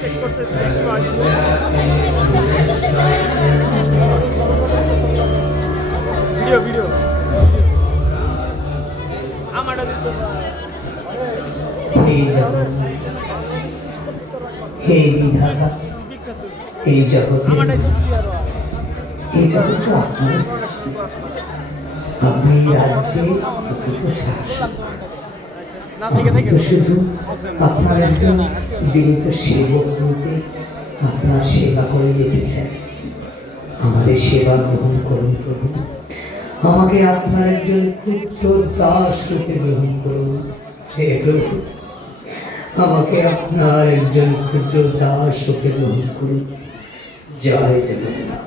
Check করছে একটু আগে ভিডিও ভিডিও আমারটা দিতে হে বিধাতা, এই জগতে আপনার আপনি রাজ্যে প্রকৃত শাসক। আমি তো শুধু আপনার একজন বিনীত সেবক রূপে আপনার সেবা করে যেতে চাই। আমাদের সেবা গ্রহণ করুন প্রভু। আমাকে আপনার একজন ক্ষুদ্র দাস রূপে গ্রহণ করুন হে প্রভু। আমাকে আপনার একজন ক্ষুদ্র দাস রূপে গ্রহণ করুন। জয় জগন্নাথ।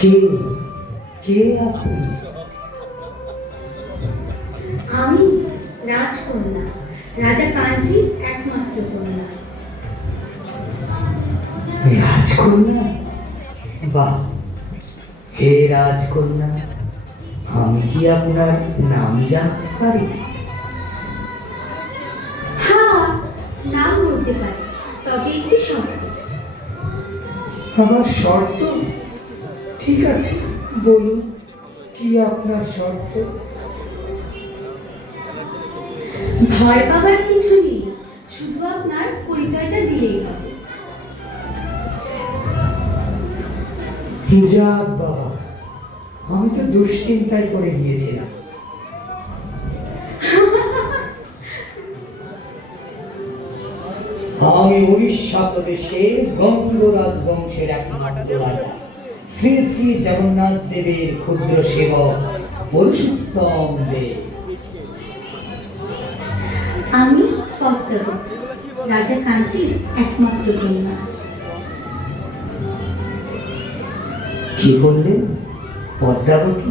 কে কে আপনি? আমি রাজকন্যা, রাজা কাঞ্চির একমাত্র কন্যা। রাজকন্যা? বাহ, হে রাজকন্যা, আমি কি আপনার নাম জানতে পারি? হ্যাঁ, নাম বলতে পারি, তবে একটি শর্ত। আমার শর্ত? ঠিক আছে, বলুন, কি আপনার শর্ত? ভয় পাবার কিছু নেই, শুধু আপনার পরিচয়টা দিলেই হবে। যাক বাবা, আমি তো দুশ্চিন্তায় পড়ে গিয়েছিলাম। আমি উড়িষ্যা প্রদেশের গঙ্গ রাজবংশের একমাত্র রাজা, শ্রী শ্রী জগন্নাথ দেবের ক্ষুদ্র সেবক পুরুষোত্তম দেব। আমি পদ্মাবতী, রাজা কাঞ্চির একমাত্র কন্যা। কি বললেন? পদ্মাবতী?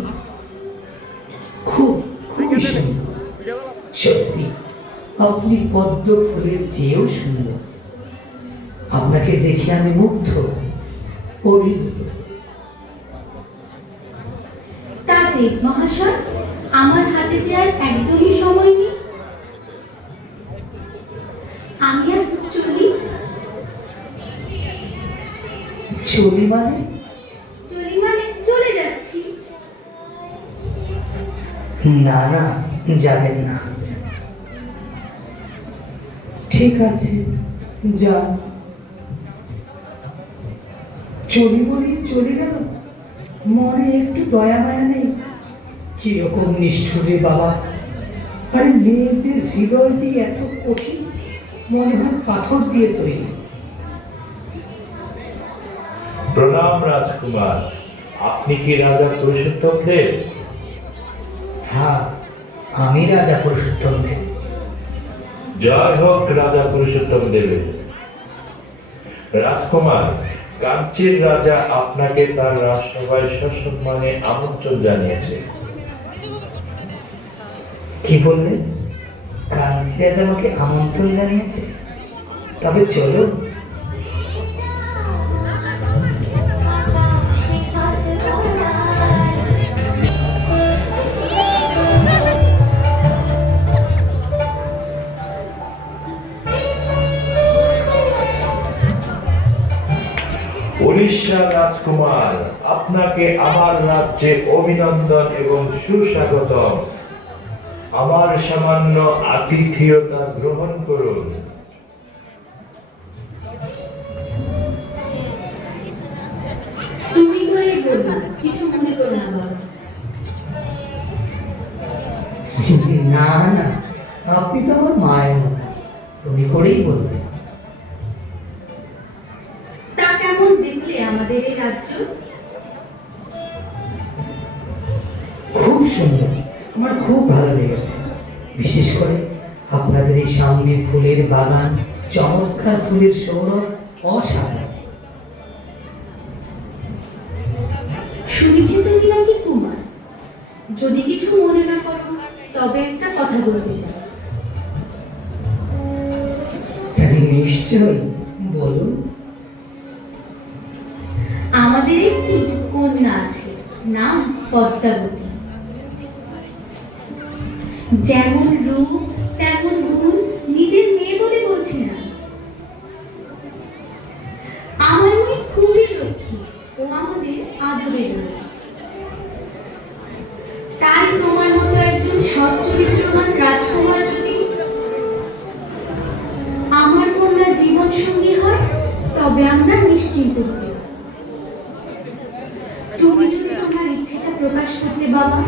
খুবই সুন্দর। সত্যি, আপনি পদ্ম ফুলের চেয়েও সুন্দর। আপনাকে দেখে আমি মুগ্ধ, অভিভূত। তা দেব মহাশয়, আমার হাতে যে আর একদমই সময় নেই। আমি আর চলি। চলি মানে? চলি মানে চলে যাচ্ছি। না না, যাবেন না। ঠিক আছে, যান। চলি বলি চলে গেল, মনে একটু দয়া মায়া নেই? কিরকম নিষ্ঠুর রে বাবা! আরে মেয়েদের হৃদয় যে এত কঠিন, মনে হয় পাথর দিয়ে তৈরি। প্রণাম রাজকুমার, আপনি কি রাজা পুরুষোত্তম দেব? হ্যাঁ, আমি রাজা পুরুষোত্তম দেব। জয় হোক রাজা পুরুষোত্তম দেবের। রাজকুমার, কাঞ্চির রাজা আপনাকে তার রাজসভায় সসম্মানে আমন্ত্রণ জানিয়েছে। কি বললেন? কাঞ্চি রাজা আমাকে আমন্ত্রণ জানিয়েছে? তবে চলো। উড়িষ্যার রাজকুমার, আপনাকে আমার রাজ্যে অভিনন্দন এবং সুস্বাগতম। আমার সামান্য আতিথেয়তা গ্রহণ করুন। তুমি করে বলবা, কিছু মনে করো না বাবা। না না, আপনি তো আমার মায়ের মতো, তুমি করেই বলবে। তা কেমন দেখলে আমাদের এই রাজ্য? খুব সুন্দর, আমার খুব ভালো লেগেছে। বিশেষ করে আপনাদের এই সামনে ফুলের বাগান, চমৎকার ফুলের সৌরভ, অসাধারণ। শুনেছি তুমি নাকি কুমার। যদি কিছু মনে না করো, তবে একটা কথা বলতে চাই। নিশ্চয়ই, বলুন। আমাদের একটি কন্যা আছে, নাম পদ্মাবতী। যেমন রূপ তেমন গুণ, নিজের মেয়ে বলে বলছি না। আমার মেয়ে খুবই লক্ষ্মী ও আমাদের আদরের মেয়ে। তাই তোমার মতো একজন সৎ চরিত্রবান রাজকুমার যদি আমার কন্যার জীবন সঙ্গী হয়, তবে আমরা নিশ্চিন্ত হই। তুমি যদি তোমার ইচ্ছেটা প্রকাশ করতে বাবা।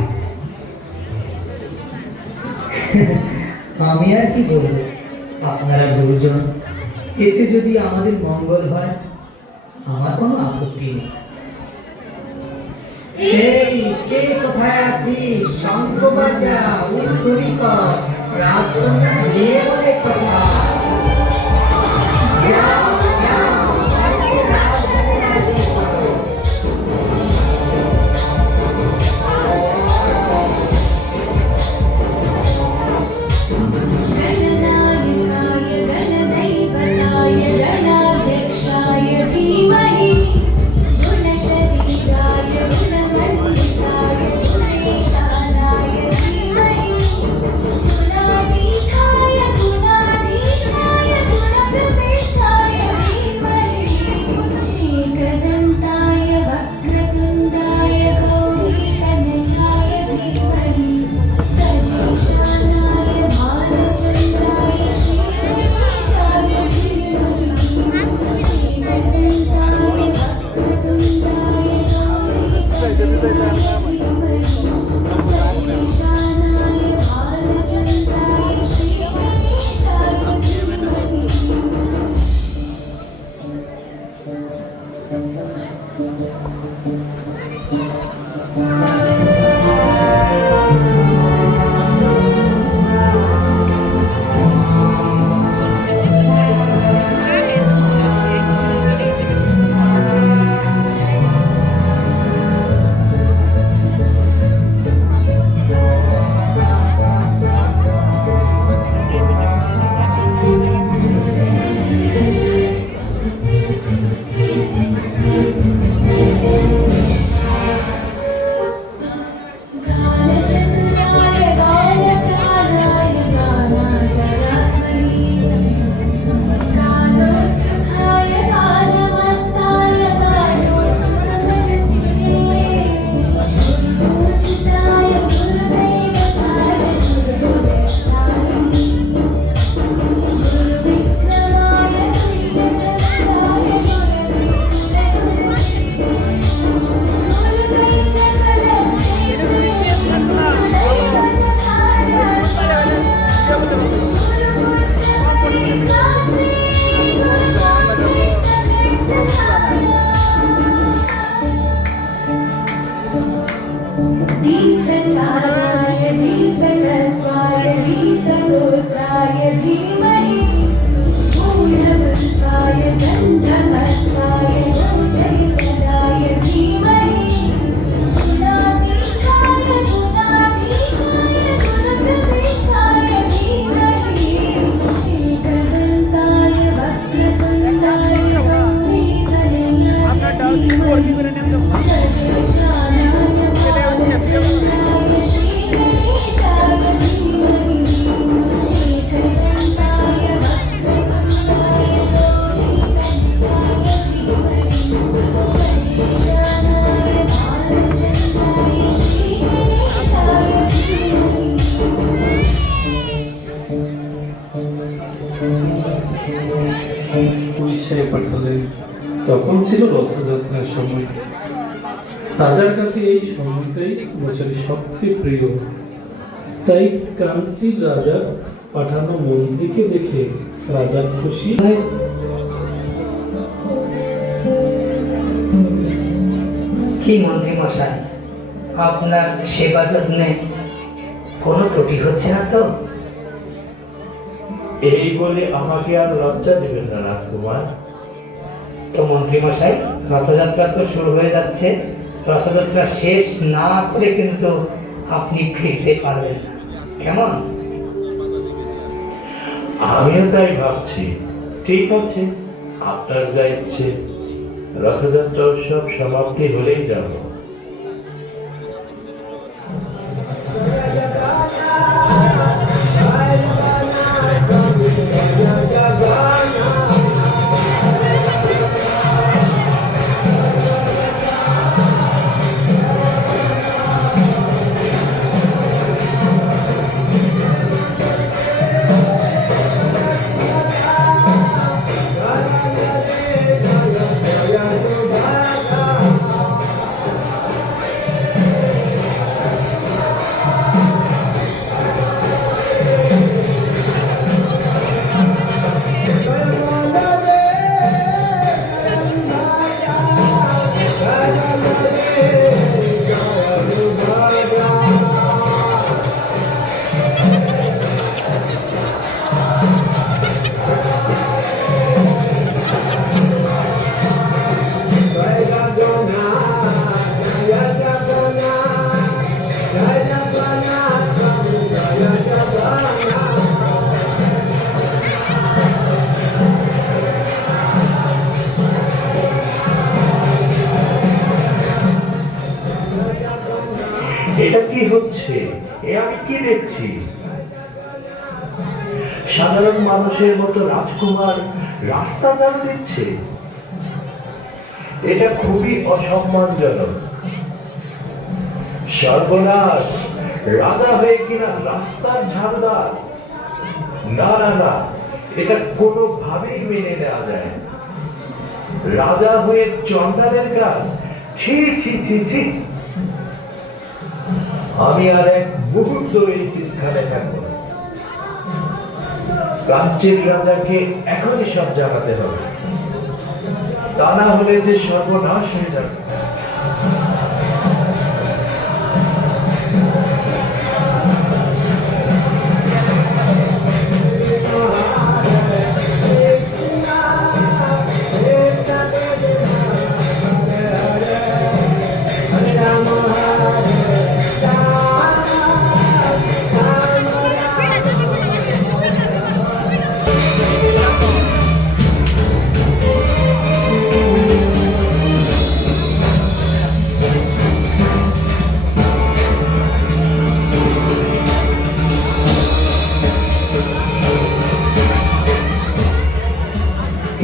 আমি আর কি বলবো, আপনারা গুরুজন, এতে যদি আমাদের মঙ্গল হয়, আমার কোনো আপত্তি নেই। এই, কে কোথায় আছিস? শঙ্খ বাজা, উত্তরী কর, রাজকন্যা বিয়ে বলে কথা। যাও, যাও, রাজকন্যা বিয়ে করো। উড়িষ্যায় পাঠালেন। তখন ছিল রথযাত্রার সময়। রাজার কাছে এই সময়টাই বছরের সবচেয়ে প্রিয়। তাই কাঞ্চির রাজা পাঠানো মন্ত্রীকে দেখে রাজা খুশি। কি মন্ত্রী মশাই, আপনার সেবা যত্নে কোনো ত্রুটি হচ্ছে না তো? এই বলে আমাকে আর লজ্জা দেবেন না রাজকুমার। তো মন্ত্রী মশাই, রথযাত্রা তো শুরু হয়ে যাচ্ছে। রথযাত্রা শেষ না করে কিন্তু আপনি ফিরতে পারবেন না, কেমন? আমিও তাই ভাবছি। ঠিক আছে, আপনার যা ইচ্ছে। রথযাত্রা উৎসব সমাপ্তি হলেই যাব। এটা কি হচ্ছে? এ আমি কি দেখছি? সাধারণ মানুষের মতো রাজকুমার রাস্তা ঝাড়ু দিচ্ছে। এটা খুবই অসম্মানজনক। সর্বনাশ! রাজা হয়ে কিনা রাস্তার ঝাড়ুদার? না না না, এটা কোনোভাবেই মেনে নেওয়া যায় না। রাজা হয়ে চন্ডালের কাজ! ছি ছি ছি ছি! আমি আর এক মুহূর্ত এই চিৎখানে থাকবো না। কাঞ্চির রাজাকে এখনই সব জানাতে হবে। তা না হলে যে সর্বনাশ হয়ে যাবে।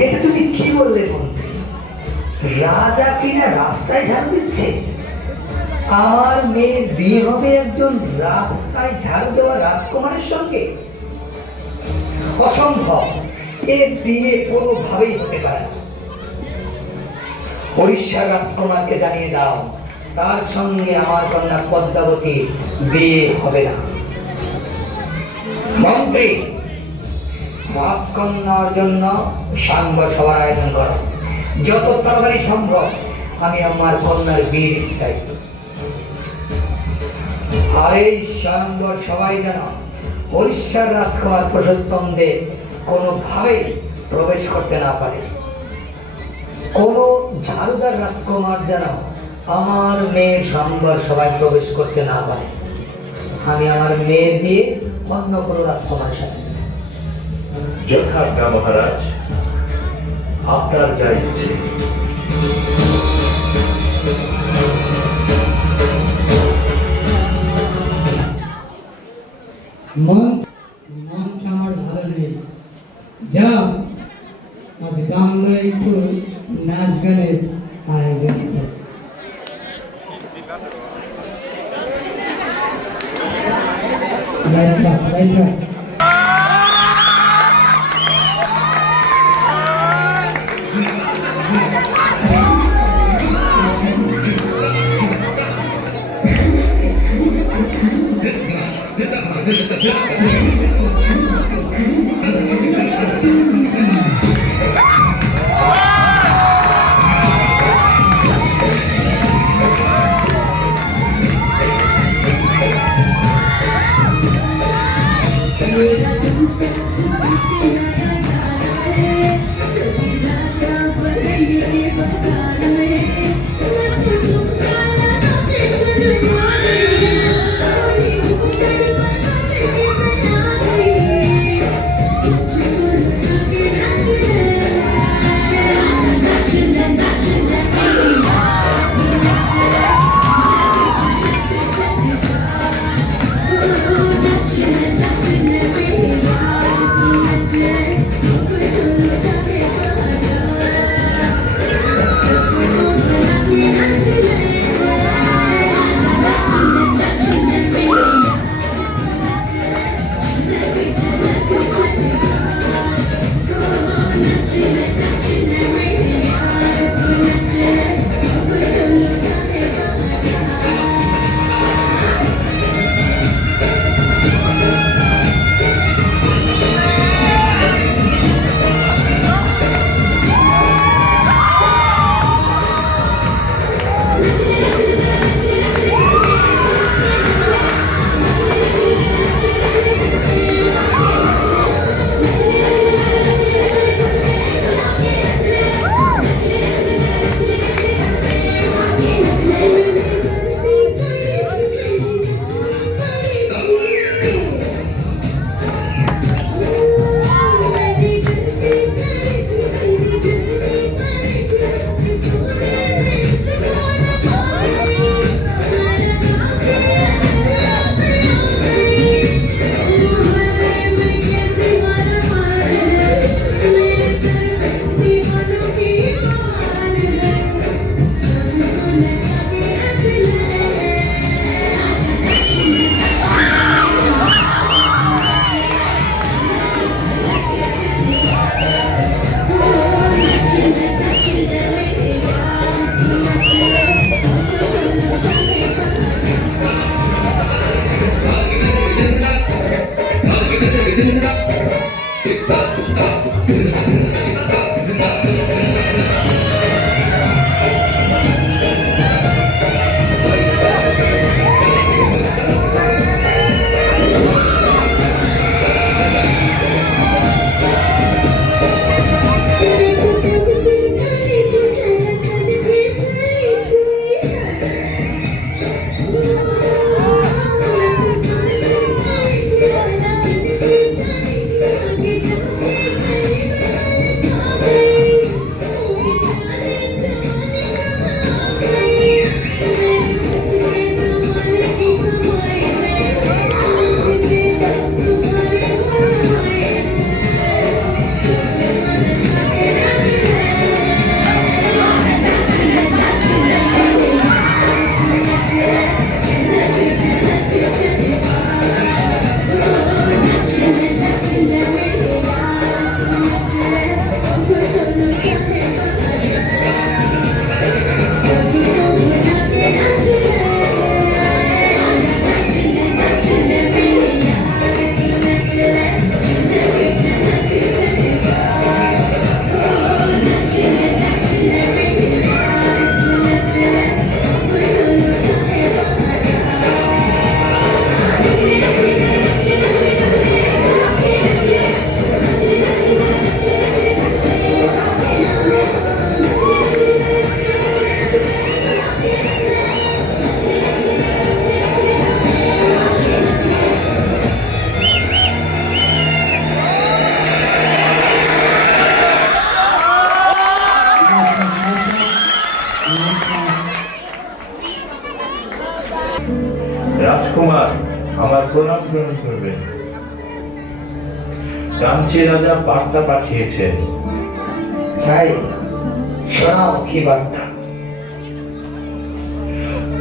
এটা তুমি কি বললে মন্ত্রী? রাজা কিনা রাস্তায় ঝাড়ু দিচ্ছে? আমার মেয়ে বিয়ে হবে একজন রাস্তায় ঝাড়ু দেওয়া রাজকুমারের সঙ্গে? অসম্ভব, এ বিয়ে কোনোভাবেই হতে পারে না। উড়িষ্যার রাজকুমারকে জানিয়ে দাও, তার সঙ্গে আমার কন্যা পদ্মাবতী বিয়ে হবে না। মন্ত্রী, রাজকন্যার জন্য সাংব সভার আয়োজন করো। যত তাড়াতাড়ি সম্ভব আমি আমার কন্যার বিয়ে দিতে চাই। আর এই স্বয়ংবর সবাই যেন উড়িষ্যার রাজকুমার পুরুষোত্তম দেব কোনোভাবেই প্রবেশ করতে না পারে। কোনো ঝাড়ুদার রাজকুমার যেন আমার মেয়ের স্বয়ংবর সবাই প্রবেশ করতে না পারে। আমি আমার মেয়ের বিয়ে অন্য কোনো রাজকুমারের সাথে। যথাজ্ঞা মহারাজ, আপনার যা ইচ্ছে। মনটা আমার ভালো নেই। যাও, আজ বাংলায় একটু নাচ গানের আয়োজন করো। লাইট রাজকুমার, আমার প্রণাম গ্রহণ করবেন। কাঞ্চি রাজা বার্তা পাঠিয়েছেন। তাই শোনাও কি বার্তা?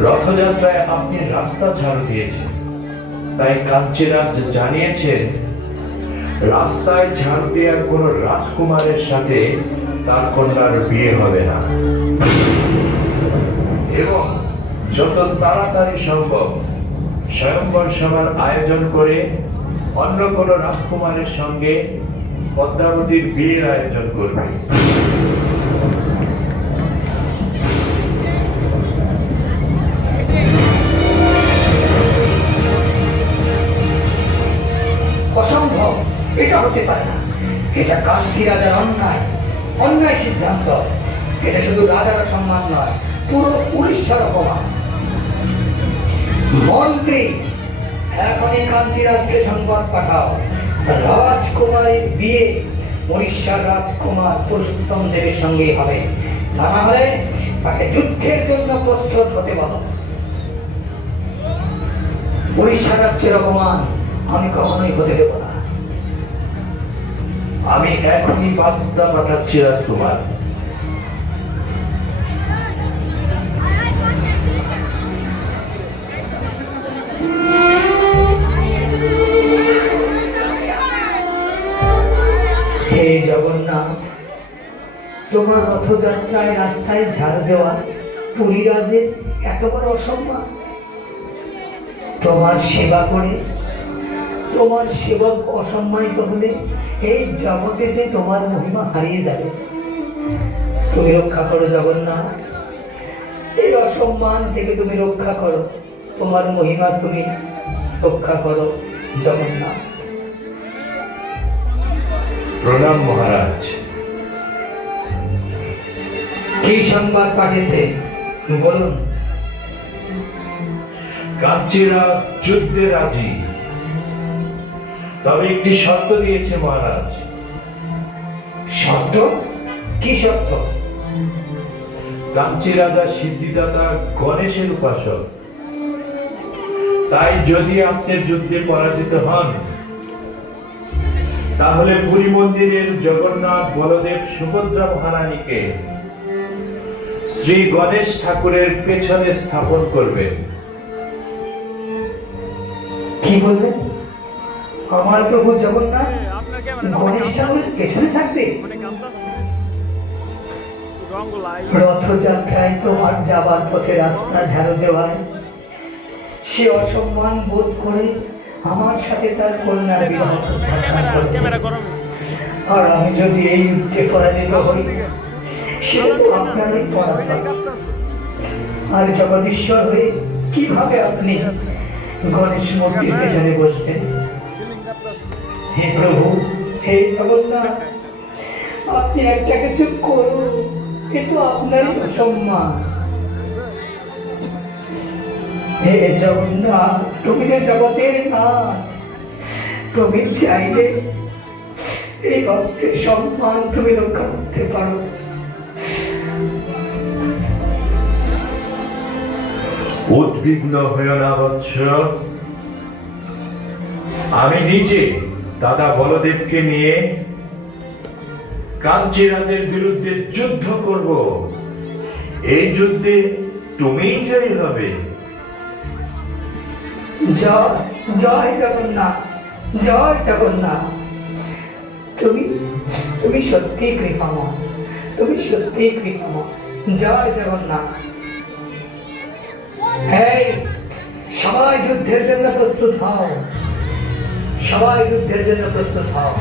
রথযাত্রায় আপনি রাস্তা ঝাড়ু দিয়েছেন, তাই কাঞ্চিরাজ জানিয়েছেন রাস্তায় ঝাড়ু দেওয়ার কোন রাজকুমারের সাথে তার কন্যার বিয়ে হবে না, এবং যত তাড়াতাড়ি সম্ভব স্বয়ংবর সভার আয়োজন করে অন্য কোন রাজকুমারের সঙ্গে পদ্মাবতীর বিয়ের আয়োজন করবে। অসম্ভব, এটা হতে পারে না। এটা কাঞ্চি রাজার অন্যায় সিদ্ধান্ত। এটা শুধু রাজার সম্মান নয়, পুরো উড়িষ্যার অপমান। মন্ত্রী, এখনই কাঞ্চি রাজকে সংবাদ পাঠাও, রাজকুমারীর বিয়ে উড়িষ্যার রাজকুমার পুরুষোত্তম দেবের সঙ্গে হবে। তা না হলে তাকে যুদ্ধের জন্য প্রস্তুত হতে বলো। উড়িষ্যা রাজ্যের অপমান আমি কখনোই হতে দেব না। আমি এখনই বার্তা পাঠাচ্ছি রাজকুমার। হে জগন্নাথ, তোমার রথযাত্রায় রাস্তায় ঝাড় দেওয়া পুরীরাজের এত বড় অসম্মান। তোমার সেবা করে তোমার সেবক অসম্মানিত হলে এই জগতে যে তোমার মহিমা হারিয়ে যাবে। তুমি রক্ষা করো জগন্নাথ, এই অসম্মান থেকে তুমি রক্ষা করো, তোমার মহিমা তুমি রক্ষা করো জগন্নাথ। প্রণাম মহারাজ। কি সংবাদ পাঠিয়েছে বলুন। কাঞ্চিরা যুদ্ধে রাজি, তবে একটি শর্ত দিয়েছে মহারাজ। শর্ত? কি শর্ত? কাঞ্চি রাজা সিদ্ধিদাতা গণেশের উপাসক, তাই যদি আপনি যুদ্ধে পরাজিত হন তাহলে পুরী মন্দিরের জগন্নাথ, বলদেব, সুভদ্রা মহারানীকে শ্রী গণেশ ঠাকুরের পেছনে স্থাপন করবে। কি বললেন? আমার প্রভু জগন্নাথ আপনার ক্যামেরা গণেশ ঠাকুরের পেছনে থাকবে? অনেক কামতাছে রঙ লাই রথযাত্রায় তোমার যাবার পথে রাস্তা ঝাড়ু দেওয়ায় সে অসম্মান বোধ করে আমার সাথে তার কন্যার বিবাহ প্রত্যাখ্যান করেছে। ক্যামেরা গরম হচ্ছে। আর আমি যদি এই যুদ্ধে পরাজিত হই, সেটা তো আপনারই পরাজয়। আর জগদীশ্বর হয়ে কিভাবে আপনি গণেশ মূর্তির পেছনে বসবেন? হে প্রভু, হে জগন্নাথ, আপনি একটা কিছু করুন, এ তো আপনারই অসম্মান। হে জগন্নাথ, তুমি যে জগতের নাথ, তুমি চাইলে এই ভক্তের সম্মান তুমি রক্ষা করতে পারো। উদ্বিগ্ন হইও না বৎস, আমি নিজে দাদা বলদেবকে নিয়ে কাঞ্চি রাজের বিরুদ্ধে যুদ্ধ করব। এই যুদ্ধে তুমিই জয়ী হবে। জয় জয় জগন্নাথ, জয় জগন্নাথ। তুমি তুমি সত্যি কৃপাময়, তুমি সত্যি কৃপাময়। জয় জগন্নাথ। এই সবাই যুদ্ধের জন্য প্রস্তুত হও, সবাই যুদ্ধের জন্য প্রস্তুত হও।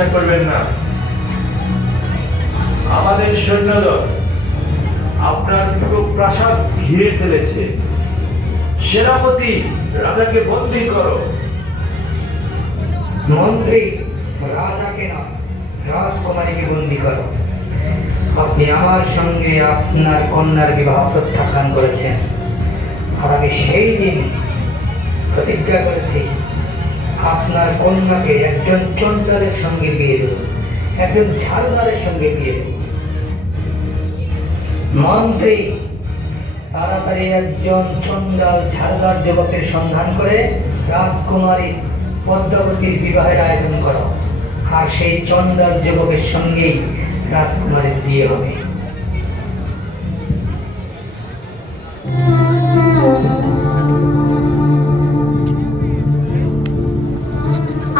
চেষ্টা করবেন না। আমাদের সৈন্যদল আপনার পুরো প্রাসাদ ঘিরে ফেলেছে। সেনাপতি, রাজাকে বন্দী করো। মন্ত্রী, রাজাকে না, রাজকুমারীকে বন্দি করো। আপনি আমার সঙ্গে আপনার কন্যার বিবাহ প্রত্যাখ্যান করেছেন, আর আমি সেই দিন প্রতিজ্ঞা করেছি আপনার কন্যাকে একজন চন্ডালের সঙ্গে বিয়ে দেব, একজন ঝাড়ুদারের সঙ্গে বিয়ে দেব। মন্ত্রী, তাড়াতাড়ি একজন চন্ডাল ঝাড়ুদার যুবকের সন্ধান করে রাজকুমারী পদ্মাবতীর বিবাহের আয়োজন করো, আর সেই চন্ডাল যুবকের সঙ্গেই রাজকুমারীর বিয়ে হবে।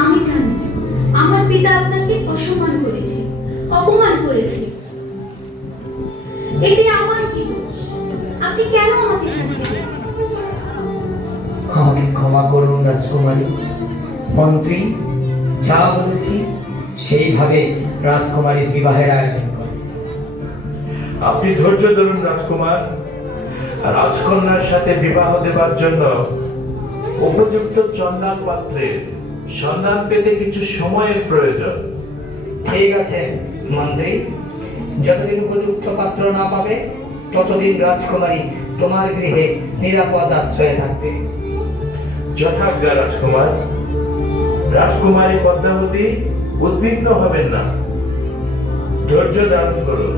আমি জানি আমার পিতা আপনাকে অসম্মান করেছে, অপমান করেছে। এতে আমার কি দোষ? আপনি কেন আমাকে শাস্তি দেন? আমাকে ক্ষমা করুন রাজকুমারী। মন্ত্রী, যা বলেছি সেইভাবে রাজকুমারীর বিবাহের আয়োজন করুন। আপনি ধৈর্য ধরুন রাজকুমার। রাজকন্যার সাথে বিবাহ দেবার জন্য উপযুক্ত চন্ডাল পাত্রের সন্ধান পেতে কিছু সময়ের প্রয়োজন। ঠিক আছে মন্ত্রী, যতদিন উপযুক্ত পাত্র না পাবে ততদিন রাজকুমারী তোমার গৃহে নিরাপদ আশ্রয়ে থাকবে। যথাজ্ঞা রাজকুমার। রাজকুমারী পদ্মাবতী, উদ্বিগ্ন হবেন না, ধৈর্য ধারণ করুন।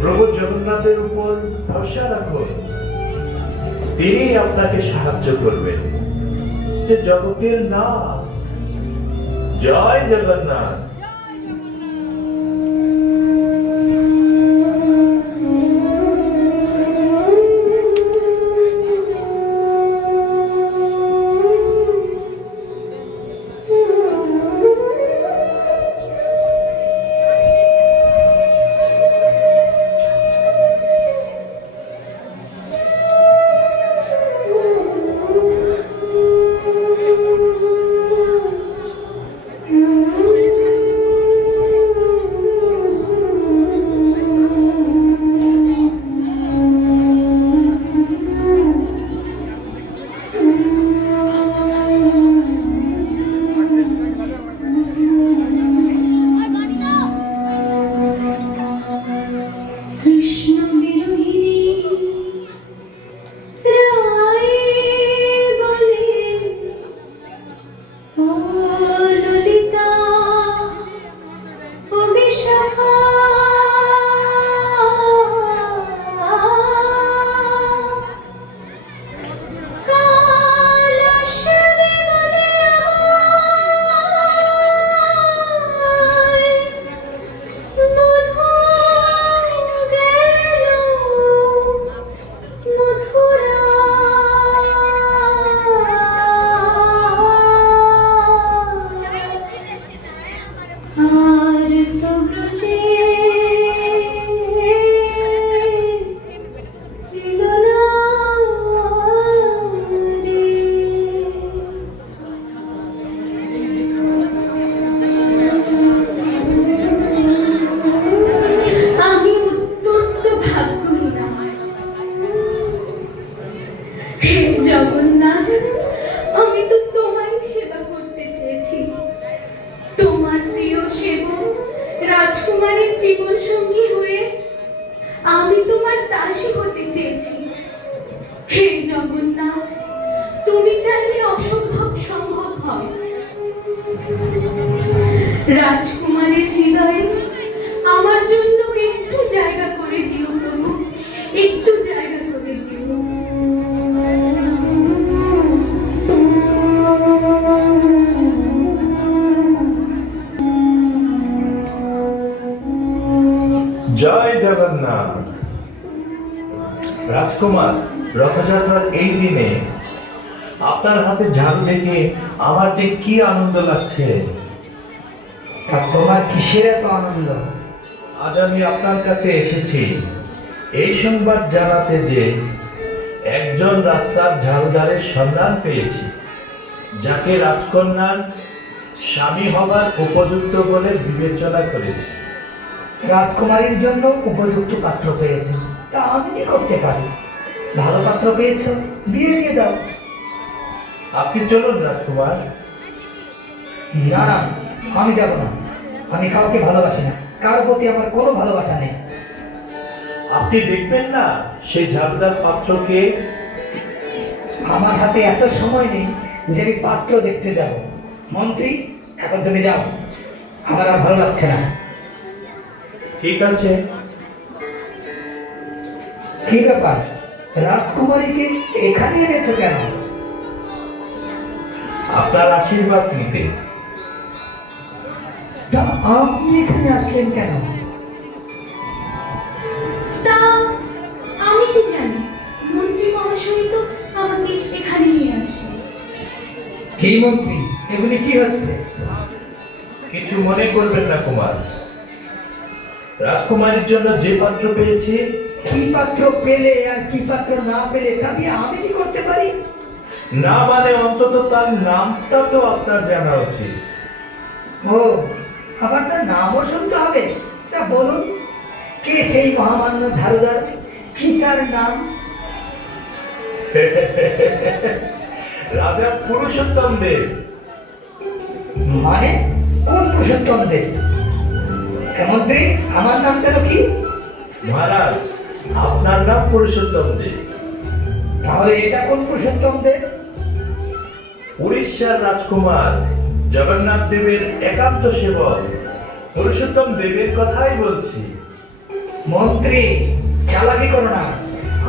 প্রভু জগন্নাথের উপর ভরসা রাখুন, তিনি আপনাকে সাহায্য করবেন। যে জগতের নাথ। জয় জগন্নাথ। কৃষ্ণ বিরোহিনী রায় বলে ও ললিতা ও বিশাখা, কালস্বরে বলে আমায়, মধু গেল মথুরা, আর তো ব্রজে এলো না রে। আমি অত্যন্ত ভাগ্যহীন আমার। হে জগন্নাথ, আমি তো তোমারই সেবা করতে চেয়েছি। তোমার প্রিয় সেবক রাজকুমারীর জীবন সঙ্গী হয়ে আমি তোমার দাসী হতে চেয়েছি। হে জগন্নাথ, তুমি চাইলে অসম্ভব সম্ভব হয়। রাজকুমারের হৃদয়ে আমার জন্য একটু জায়গা করে দিও প্রভু, একটু জায়গা করে দিও। জয় জগন্নাথ। রাজকুমার, রথযাত্রার এই দিনে আপনার হাতে ঝাড়ু দেখে আমার যে কি আনন্দ লাগছে। তা তোমার কিসের এত আনন্দ? আজ আমি আপনার কাছে এসেছি এই সংবাদ জানাতে যে একজন রাস্তার ঝাড়ুদারের সন্ধান পেয়েছি, যাকে রাজকন্যার স্বামী হবার উপযুক্ত বলে বিবেচনা করেছি। রাজকুমারীর জন্য উপযুক্ত পাত্র পেয়েছো, তা আমি কি করতে পারি? ভালো পাত্র পেয়েছো, বিয়ে দিয়ে দাও। আপনি চলুন রাজকুমার। না না, আমি যাব না। আমি কাউকে ভালোবাসি না, কারোর প্রতি আমার কোনো ভালোবাসা নেই। আপনি দেখবেন না সেই ঝাড়ুদার পাত্রকে? আমার হাতে এত সময় নেই যে আমি পাত্র দেখতে যাব। মন্ত্রী, এখন তুমি যাও, আমার আর ভালো লাগছে না। ঠিক আছে। কি ব্যাপার, রাজকুমারীকে এখানে এনেছো কেন? আপনার আশীর্বাদ নিতে। তা আপনি এখানে আসলেন কেন? তা আমি কি জানি, মন্ত্রী মহাশয় তো আমাকে এখানে নিয়ে আসে। কি মন্ত্রী, এগুলি কি হচ্ছে? কিছু মনে করবেন না কুমার, রাজকুমারীর জন্য যে পাত্র পেয়েছি। কি পাত্র পেলে আর কি পাত্র না পেলে তা দিয়ে আমি কি করতে পারি? না মানে অন্তত তার নামটা তো আপনার জানা উচিত। ও, আবার তার নামও শুনতে হবে? তা বলুন, কে সেই মহামান্য ঝাড়ুদার? কি তার নাম? রাজা পুরুষোত্তম দেব। মানে কোন পুরুষোত্তম দেব? মন্ত্রী, আমার নাম যেন কি? মহারাজ, আপনার নাম পুরুষোত্তম দেব। তাহলে এটা কোন পুরুষোত্তম দেব? উড়িষ্যার রাজকুমার জগন্নাথ দেবের একান্ত সেবক পুরুষোত্তম দেবের কথাই বলছি। মন্ত্রী, চালাকি করো না,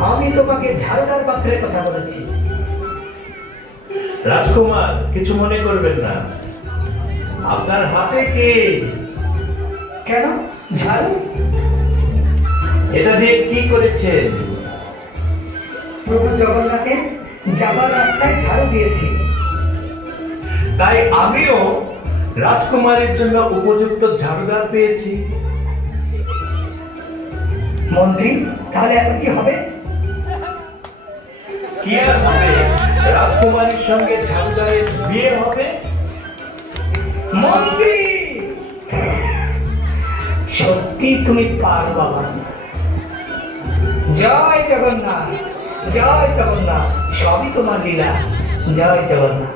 আমি তোমাকে ঝাড়ুদার পাত্রের কথা বলেছি। রাজকুমার, কিছু মনে করবেন না। আপনার হাতে কে? কেন ঝাড়ু? এটা দিয়ে কি করেছেন? প্রভু জগন্নাথের যাবার রাস্তায় ঝাড়ু দিয়েছি। তাই আমিও রাজকুমারের জন্য উপযুক্ত ঝাড়ুদার পেয়েছি। মন্ত্রী, তাহলে এখন কি হবে? কি আর হবে, রাজকুমারীর সঙ্গে ঝাড়ুদারের বিয়ে হবে। মন্ত্রী, সত্যি তুমি পারো বাবা। জয় জগন্নাথ, জয় জগন্নাথ, সবই তোমার লীলা। জয় জগন্নাথ।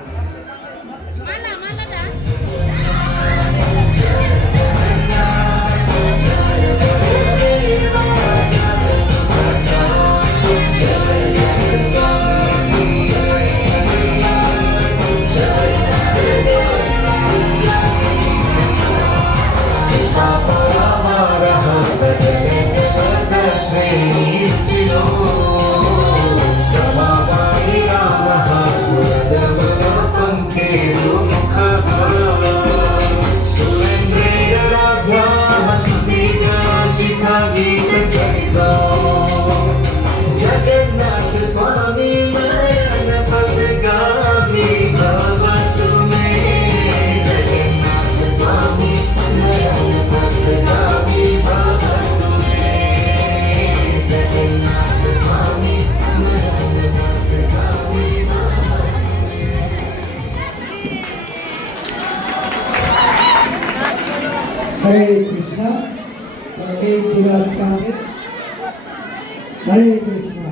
जगन्नाथ स्वामी नयन पथगामी भव तुम्हें। जगन्नाथ स्वामी नयन पथगामी भव तुम्हें। जगन्नाथ स्वामी नयन पथगामी भव হরে কৃষ্ণ। এই ছিল আজকে আমাদের হরে কৃষ্ণ।